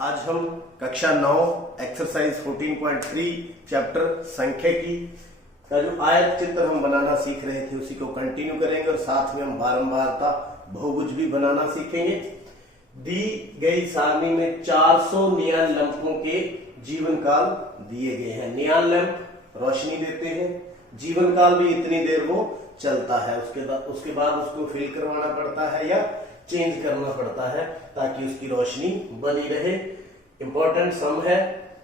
आज हम कक्षा 9 एक्सरसाइज 14.3 चैप्टर सांख्यिकी का जो आयत चित्र हम बनाना सीख रहे थे उसी को कंटिन्यू करेंगे और साथ में हम बारंबारता बहुभुज भी बनाना सीखेंगे। दी गई सारणी में 400 नियॉन लैंपों के जीवन काल दिए गए हैं। नियॉन लैंप रोशनी देते हैं, जीवन काल भी इतनी देर वो चलता है, उसके बाद उसको फिल करवाना पड़ता है या चेंज करना पड़ता है ताकि उसकी रोशनी बनी रहे। इंपॉर्टेंट सम है,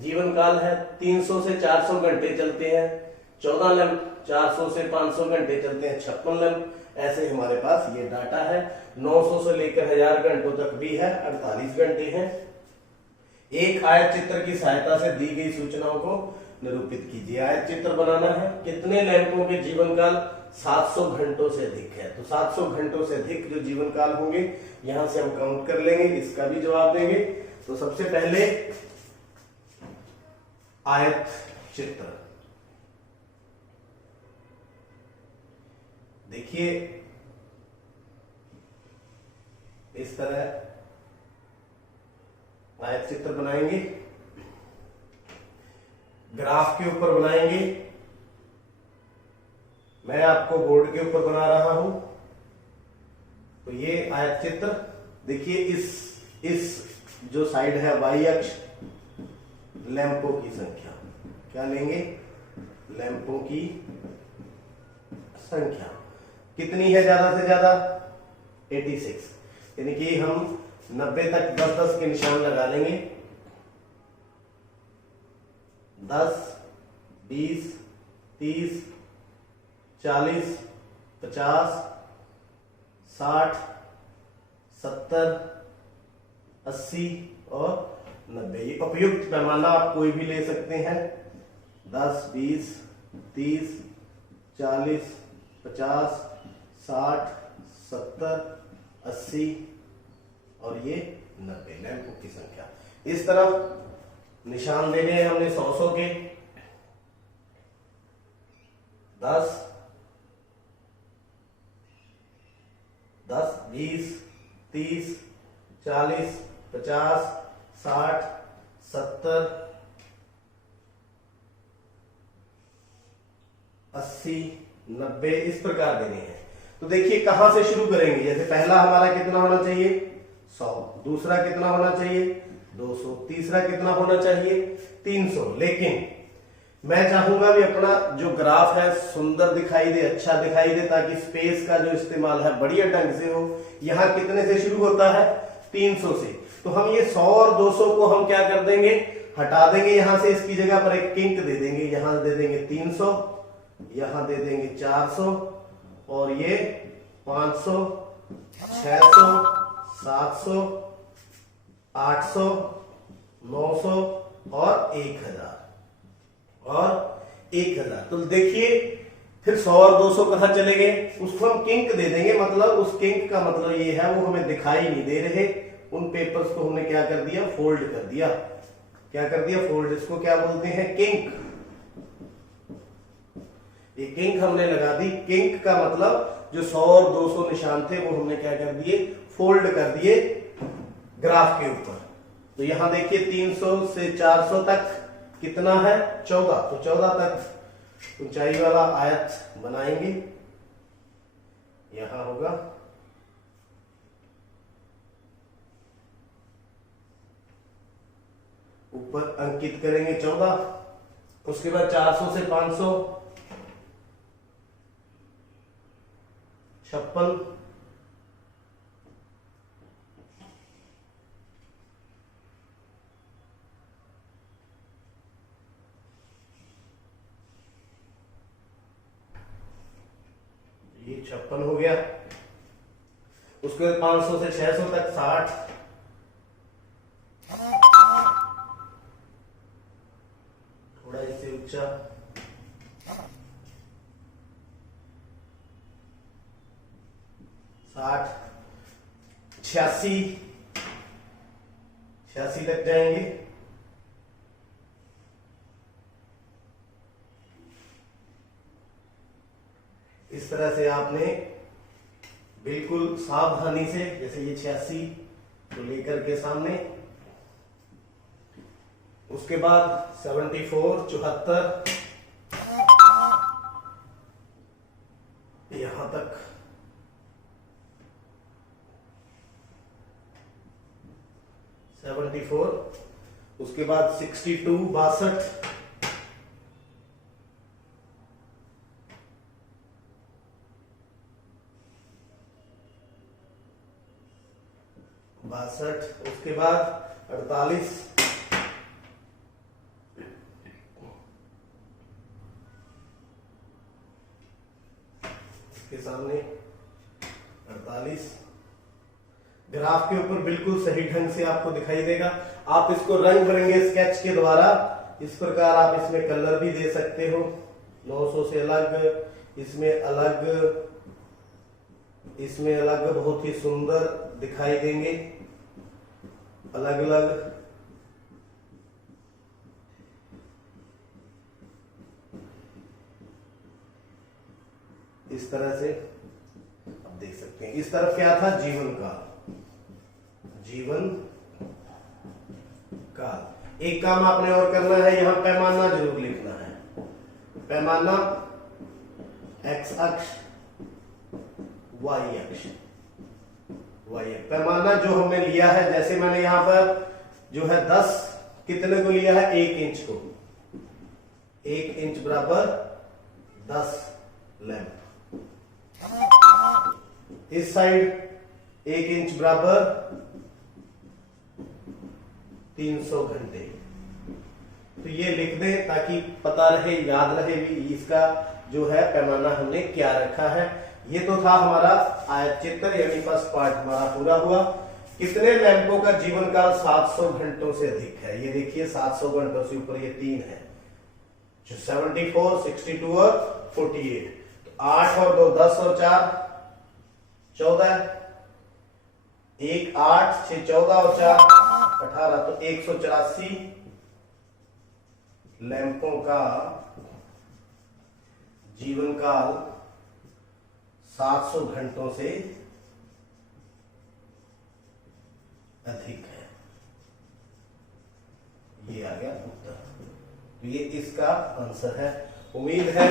जीवन काल है 300 से 400 घंटे चलते हैं। 14 लैंप 400 से 500 घंटे चलते हैं। 56 लैंप ऐसे हमारे पास ये डाटा है। 900 से लेकर 1000 घंटों तक भी है, 48 घंटे हैं। एक आयत चित्र की सहायता से दी गई सूचनाओं को निरूपित कीजिए। आयत चित्र बनाना है। कितने लैंपों के जीवन काल 700 घंटों से अधिक है, तो 700 घंटों से अधिक जो जीवन काल होंगे यहां से हम काउंट कर लेंगे, इसका भी जवाब देंगे। तो सबसे पहले आयत चित्र देखिए, इस तरह आयत चित्र बनाएंगे, ग्राफ के ऊपर बनाएंगे। मैं आपको बोर्ड के ऊपर बना रहा हूं। तो ये आयत चित्र देखिए, इस जो साइड है वाई अक्ष, लैंपों की संख्या क्या लेंगे, लैंपों की संख्या कितनी है ज्यादा से ज्यादा 86, यानी कि हम 90 तक 10-10 के निशान लगा लेंगे। 10, 20, 30, 40, 50, 60, 70, 80 और 90। ये उपयुक्त पैमाना आप कोई भी ले सकते हैं। 10, 20, 30, 40, 50, 60, 70, 80 और ये 90 लैंपों की संख्या। इस तरफ निशान देने हैं हमने 100 के। 10, 20, 30, 40, 50, 60, 70, 80, 90 इस प्रकार देने हैं। तो देखिए कहां से शुरू करेंगे। जैसे पहला हमारा कितना होना चाहिए 100, दूसरा कितना होना चाहिए 200, तीसरा कितना होना चाहिए 300। लेकिन मैं चाहूंगा भी अपना जो ग्राफ है सुंदर दिखाई दे, अच्छा दिखाई दे, ताकि स्पेस का जो इस्तेमाल है बढ़िया ढंग से हो। यहां कितने से शुरू होता है 300 से। तो हम ये 100 और 200 को हम क्या कर देंगे, हटा देंगे। यहां से इसकी जगह पर एक किंक दे देंगे। यहां दे देंगे 300, यहां दे देंगे 400 और ये 500, 600, 700, 800, 900 और 1000 और 1000। तो देखिए फिर 100 और 200 कहां चले गए, उसको हम किंक दे देंगे। मतलब उस किंक का मतलब ये है वो हमें दिखाई नहीं दे रहे। उन पेपर्स को हमने क्या कर दिया, फोल्ड कर दिया। क्या कर दिया, फोल्ड। इसको क्या बोलते हैं, किंक। ये किंक हमने लगा दी। किंक का मतलब जो 100 और 200 निशान थे वो हमने क्या कर दिए, फोल्ड कर दिए ग्राफ के ऊपर। तो यहां देखिए 300 से 400 तक कितना है 14, तो 14 तक ऊंचाई वाला आयत बनाएंगे। यहां होगा ऊपर अंकित करेंगे 14। उसके बाद 400 से 500 56, ये 56 हो गया। उसके बाद 500 से 600 तक 60, थोड़ा इससे ऊंचा 60, 86 तक जाएंगे। इस तरह से आपने बिल्कुल सावधानी से, जैसे ये 86 को लेकर के सामने उसके बाद 74 74 यहां तक, उसके बाद 62 62 उसके बाद 48 के सामने 48 ग्राफ के ऊपर बिल्कुल सही ढंग से आपको दिखाई देगा। आप इसको रंग बिरंगे स्केच के द्वारा इस प्रकार आप इसमें कलर भी दे सकते हो, 900 से अलग, इसमें अलग बहुत ही सुंदर दिखाई देंगे अलग अलग। इस तरह से आप देख सकते हैं। इस तरफ क्या था, जीवन काल। एक काम आपने और करना है, यहां पैमाना जरूर लिखना है। पैमाना एक्स अक्ष, वाई अक्ष। पैमाना जो हमने लिया है, जैसे मैंने यहां पर जो है 10 कितने को लिया है, 1 इंच को। 1 इंच बराबर 10 लैंप। इस साइड 1 इंच बराबर 300 घंटे। तो ये लिख दें ताकि पता रहे, याद रहे भी इसका जो है पैमाना हमने क्या रखा है। ये तो था हमारा आयत चित्र, यानी फर्स्ट पार्ट हमारा पूरा हुआ। कितने लैंपों का जीवन काल 700 घंटों से अधिक है, ये देखिए 700 घंटों से ऊपर ये 3 है, 74 62 और 48। 8 और 2 10 और 4 14, 1 8 6 14 और 4 18, तो 184 लैंपों का जीवन काल 700 घंटों से अधिक है। ये आ गया उत्तर। तो ये इसका आंसर है। उम्मीद है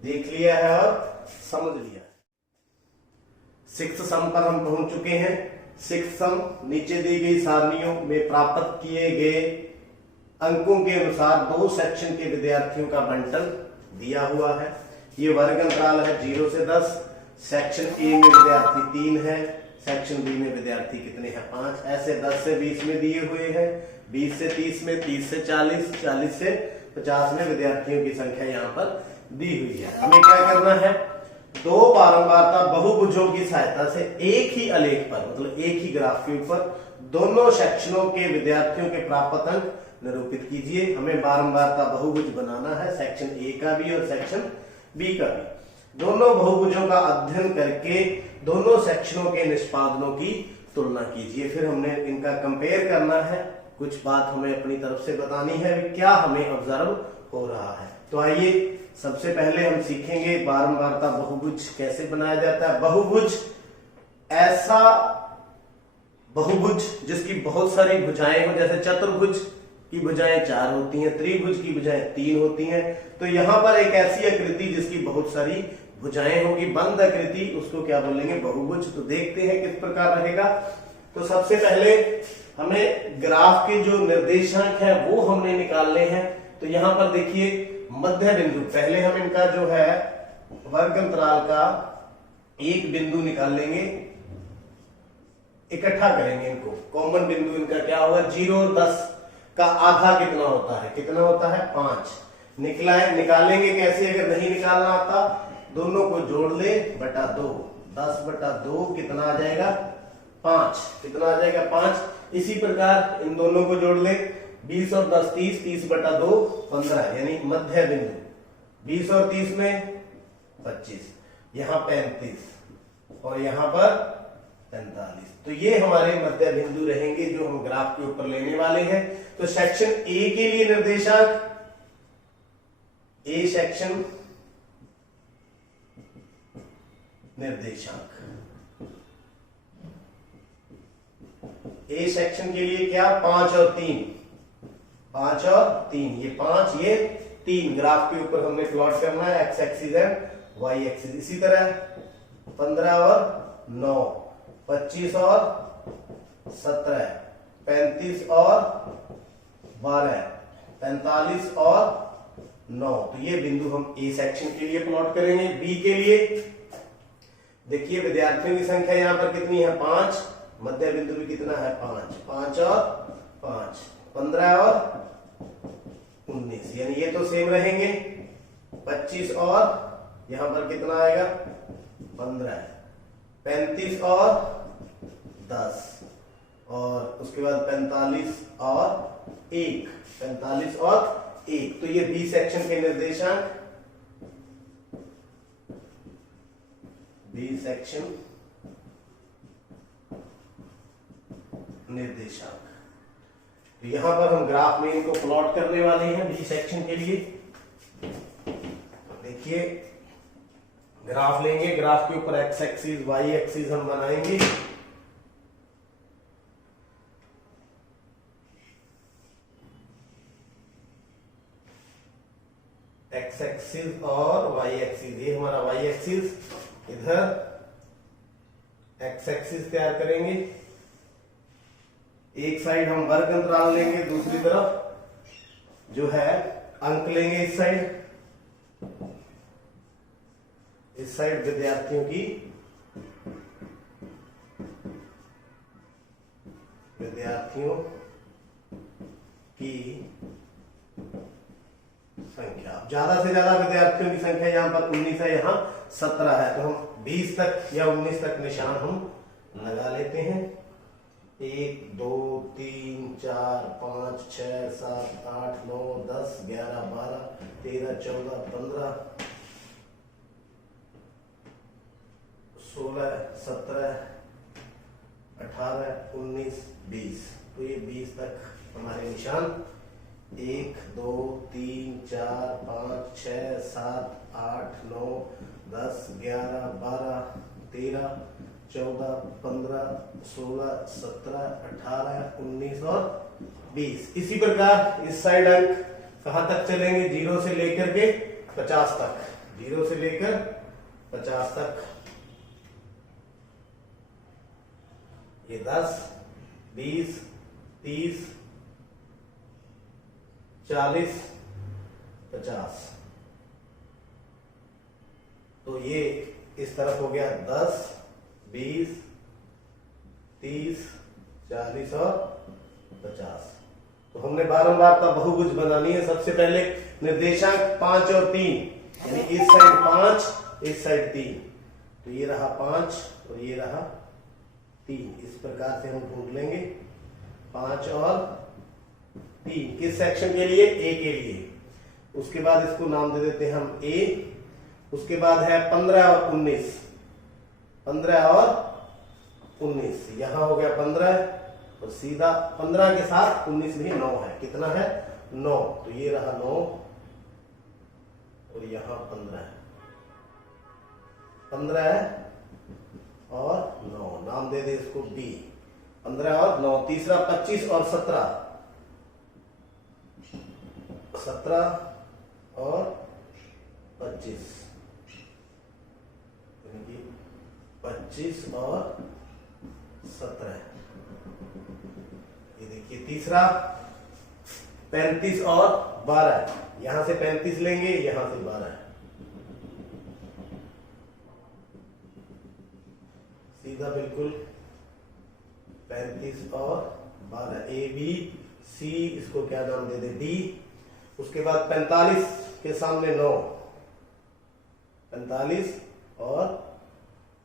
देख लिया है और समझ लिया है। 6th सम पर हम पहुंच चुके हैं। 6th सम नीचे दी गई सारणियों में प्राप्त किए गए अंकों के अनुसार 2 सेक्शन के विद्यार्थियों का बंटल दिया हुआ है। ये वर्ग अंतराल है 0 से 10। सेक्शन ए में विद्यार्थी 3 है, सेक्शन बी में विद्यार्थी कितने हैं, 5। ऐसे 10 से 20 में दिए हुए हैं, 20 से 30 में, 30 से 40, 40 से 50 में विद्यार्थियों की संख्या यहाँ पर दी हुई है। हमें क्या करना है, 2 बारंबारता बहुभुजों की सहायता से एक ही आलेख पर, मतलब एक ही ग्राफ के ऊपर दोनों सेक्शनों के विद्यार्थियों के प्राप्त अंक निरूपित कीजिए। हमें बारंबारता बहुभुज बनाना है, सेक्शन ए का भी और सेक्शन बी का भी। दोनों बहुभुजों का अध्ययन करके दोनों सेक्शनों के निष्पादनों की तुलना कीजिए। फिर हमने इनका कंपेयर करना है, कुछ बात हमें अपनी तरफ से बतानी है क्या हमें ऑब्जर्व हो रहा है। तो आइए सबसे पहले हम सीखेंगे बारंबारता बहुभुज कैसे बनाया जाता है। बहुभुज ऐसा बहुभुज जिसकी बहुत सारी भुजाएं हो, जैसे चतुर्भुज की भुजाएं 4 होती हैं, त्रिभुज की भुजाएं 3 होती हैं। तो यहां पर एक ऐसी आकृति जिसकी बहुत सारी भुजाएं होगी, बंद आकृति, उसको क्या बोलेंगे, बहुभुज। तो देखते हैं किस प्रकार रहेगा। तो सबसे पहले हमें ग्राफ के जो निर्देशांक है वो हमने निकालने हैं। तो यहां पर देखिए मध्य बिंदु, पहले हम इनका जो है वर्ग अंतराल का एक बिंदु निकाल लेंगे, इकट्ठा करेंगे इनको। कॉमन बिंदु इनका क्या होगा, 0 और 10 का आधा कितना होता है, कितना होता है 5। निकालेंगे कैसे, अगर नहीं निकालना आता दोनों को जोड़ ले बटा 2, 10 बटा 2 कितना आ जाएगा 5, कितना आ जाएगा 5। इसी प्रकार इन दोनों को जोड़ ले, 20 और 10 30, 30 बटा 2 15, यानी मध्य बिंदु 20 और 30 में 25, यहाँ 35 और यहाँ पर 45। तो ये हमारे मध्य बिंदु रहेंगे जो हम ग्राफ के ऊपर लेने वाले हैं। तो सेक्शन ए के लिए निर्देशांक, ए सेक्शन निर्देशांक, ए सेक्शन के लिए क्या 5 और 3, 5 और 3, ये 5 ये 3 ग्राफ के ऊपर हमने प्लॉट करना है, X axis and Y axis. इसी तरह 15 और 9, 25 और 17, 35 और 12, 45 और 9। तो ये बिंदु हम ए सेक्शन के लिए प्लॉट करेंगे। बी के लिए देखिए विद्यार्थियों की संख्या यहां पर कितनी है 5, मध्य बिंदु भी कितना है 5, 5 और 5, 15 और 19, यानी ये तो सेम रहेंगे। 25 और यहां पर कितना आएगा 15, 35 और 10 और उसके बाद 45 और 1, 45 और 1। तो ये बी सेक्शन के निर्देशांक, बी सेक्शन निर्देशांक। तो यहां पर हम ग्राफ में इनको प्लॉट करने वाले हैं बी सेक्शन के लिए। देखिए ग्राफ लेंगे, ग्राफ के ऊपर एक्स एक्सिस वाई एक्सिस हम बनाएंगे। एक्स एक्सिस और वाई एक्सिस, ये हमारा वाई एक्सिस, इधर एक्स एक्सिस तैयार करेंगे। एक साइड हम वर्ग अंतराल लेंगे, दूसरी तरफ जो है अंक लेंगे। इस साइड विद्यार्थियों की संख्या, ज्यादा से ज्यादा विद्यार्थियों की संख्या यहाँ पर 19 है, यहाँ 17 है, तो हम 20 तक या 19 तक निशान हम लगा लेते हैं। 1 2 3 4 5 6 7 8 9 10 11 12 13 14 15 16 17 18 19 20। तो ये 20 तक हमारे निशान 1 2 3 4 5 6 7 8 9 10 11 12 13 14 15 16 17 18 19 और 20। इसी प्रकार इस साइड अंक कहां तक चलेंगे, 0 से लेकर के 50 तक, 0 से लेकर 50 तक। ये 10 20 30 40 50। तो ये इस तरफ हो गया 10 20 30 40 और 50। तो हमने बारंबारता बहुभुज बनानी है। सबसे पहले निर्देशांक 5 और 3, यानी इस साइड 5 इस साइड 3, तो ये रहा 5 और ये रहा 3। इस प्रकार से हम ढूंढ लेंगे 5 और 3 किस सेक्शन के लिए, ए के लिए। उसके बाद इसको नाम दे देते हैं हम ए। उसके बाद है 15 और 19, 15 और 19, यहां हो गया 15 और सीधा 15 के साथ 19 भी 9 है, कितना है 9, तो ये रहा 9 और यहां 15 है और 9, नाम दे दे इसको बी। 15 और 9, तीसरा 25 और 17, 17 और 25, 25 और 17। ये देखिए तीसरा 35 और 12, यहां से 35 लेंगे, यहां से 12, सीधा बिल्कुल 35 और 12, ए बी सी, इसको क्या नाम दे दे डी। उसके बाद 45 के सामने 9, 45 और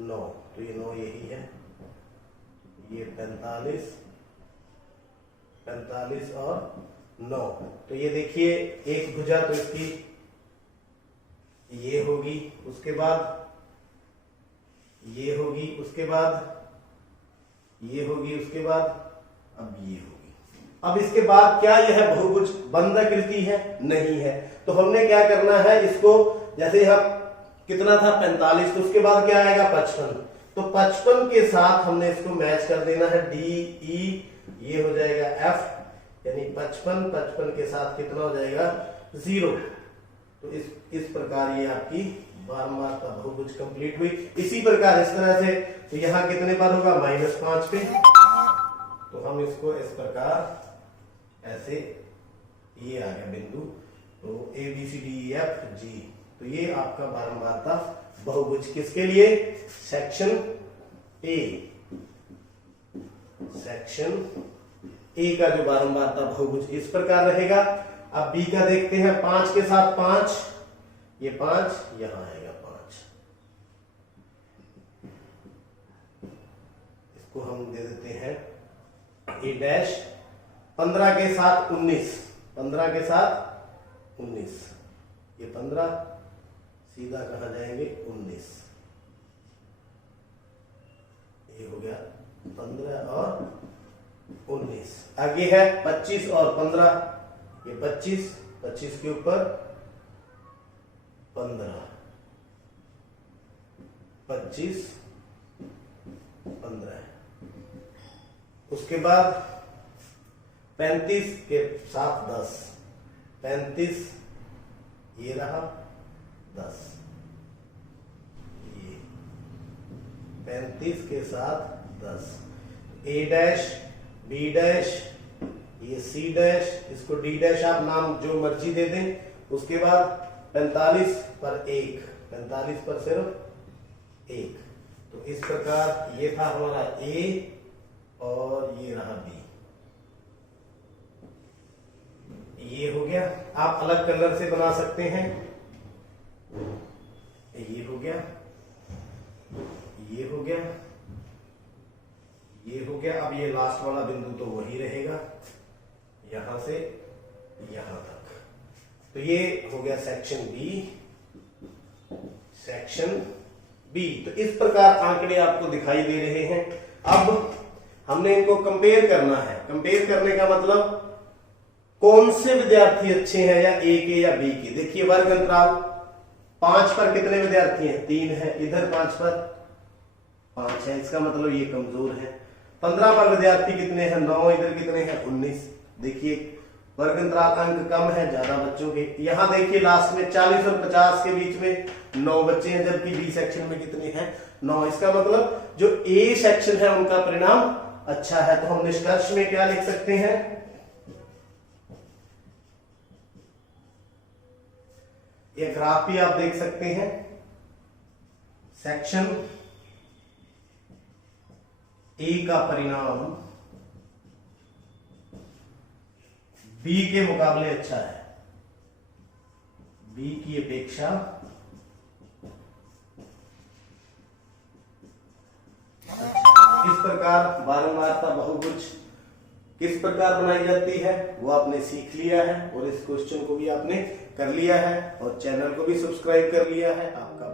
9, तो ये 9 यही है, ये 45 और 9। तो ये देखिए एक भुजा तो इसकी ये होगी, उसके बाद ये होगी, उसके बाद ये होगी, उसके बाद अब ये होगी। अब इसके बाद क्या यह बहुभुज बंधाकृति है, नहीं है। तो हमने क्या करना है, इसको जैसे हम कितना था 45, तो उसके बाद क्या आएगा 55, तो 55 के साथ हमने इसको मैच कर देना है, डी ई, ये हो जाएगा एफ, यानी 55, 55 के साथ कितना हो जाएगा 0। तो इस प्रकार ये आपकी बारंबारता बहुभुज कंप्लीट हुई। इसी प्रकार इस तरह से तो यहाँ कितने पर होगा -5 पे, तो हम इसको इस प्रकार ऐसे, ये आ गया बिंदु, तो ABCDEFG। तो ये आपका बारंबारता बहुभुज किसके लिए, सेक्शन ए, सेक्शन ए का जो बारंबारता बहुभुज इस प्रकार रहेगा। अब बी का देखते हैं, 5 के साथ 5, ये 5 यहां आएगा 5, इसको हम दे देते हैं ए डैश। 15 के साथ 19, 15 के साथ 19, ये 15 सीधा कहां जाएंगे 19, ये हो गया 15 और 19। आगे है 25 और 15, ये 25, 25 के ऊपर 15, 25, 15। उसके बाद 35 के साथ 10, 35 ये रहा 10, ये 35 के साथ 10, ए डैश, बी डैश, ये सी डैश, इसको डी डैश आप नाम जो मर्जी दे दें। उसके बाद 45 पर 1, 45 पर सिर्फ 1। तो इस प्रकार ये था हमारा ए और ये रहा बी, ये हो गया। आप अलग कलर से बना सकते हैं, ये हो गया, ये हो गया, ये हो गया। अब ये लास्ट वाला बिंदु तो वही रहेगा, यहां से यहां तक। तो ये हो गया सेक्शन बी, सेक्शन बी। तो इस प्रकार आंकड़े आपको दिखाई दे रहे हैं। अब हमने इनको कंपेयर करना है। कंपेयर करने का मतलब कौन से विद्यार्थी अच्छे हैं, या ए के या बी के। देखिए वर्ग अंतराल 5 पर कितने विद्यार्थी हैं, 3 है, इधर 5 पर 5 है, इसका मतलब ये कमजोर है। 15 पर विद्यार्थी कितने हैं, 9, इधर कितने हैं 19। देखिए वर्ग अंतराल अंक कम है, ज्यादा बच्चों के। यहां देखिए लास्ट में 40 और 50 के बीच में 9 बच्चे हैं, जबकि बी सेक्शन में कितने हैं 9। इसका मतलब जो ए सेक्शन है उनका परिणाम अच्छा है। तो हम निष्कर्ष में क्या लिख सकते हैं, ये ग्राफ भी आप देख सकते हैं, सेक्शन ए का परिणाम बी के मुकाबले अच्छा है, बी की अपेक्षा इस प्रकार बारंबारता बहुभुज किस प्रकार बनाई जाती है वो आपने सीख लिया है, और इस क्वेश्चन को भी आपने कर लिया है, और चैनल को भी सब्सक्राइब कर लिया है। आपका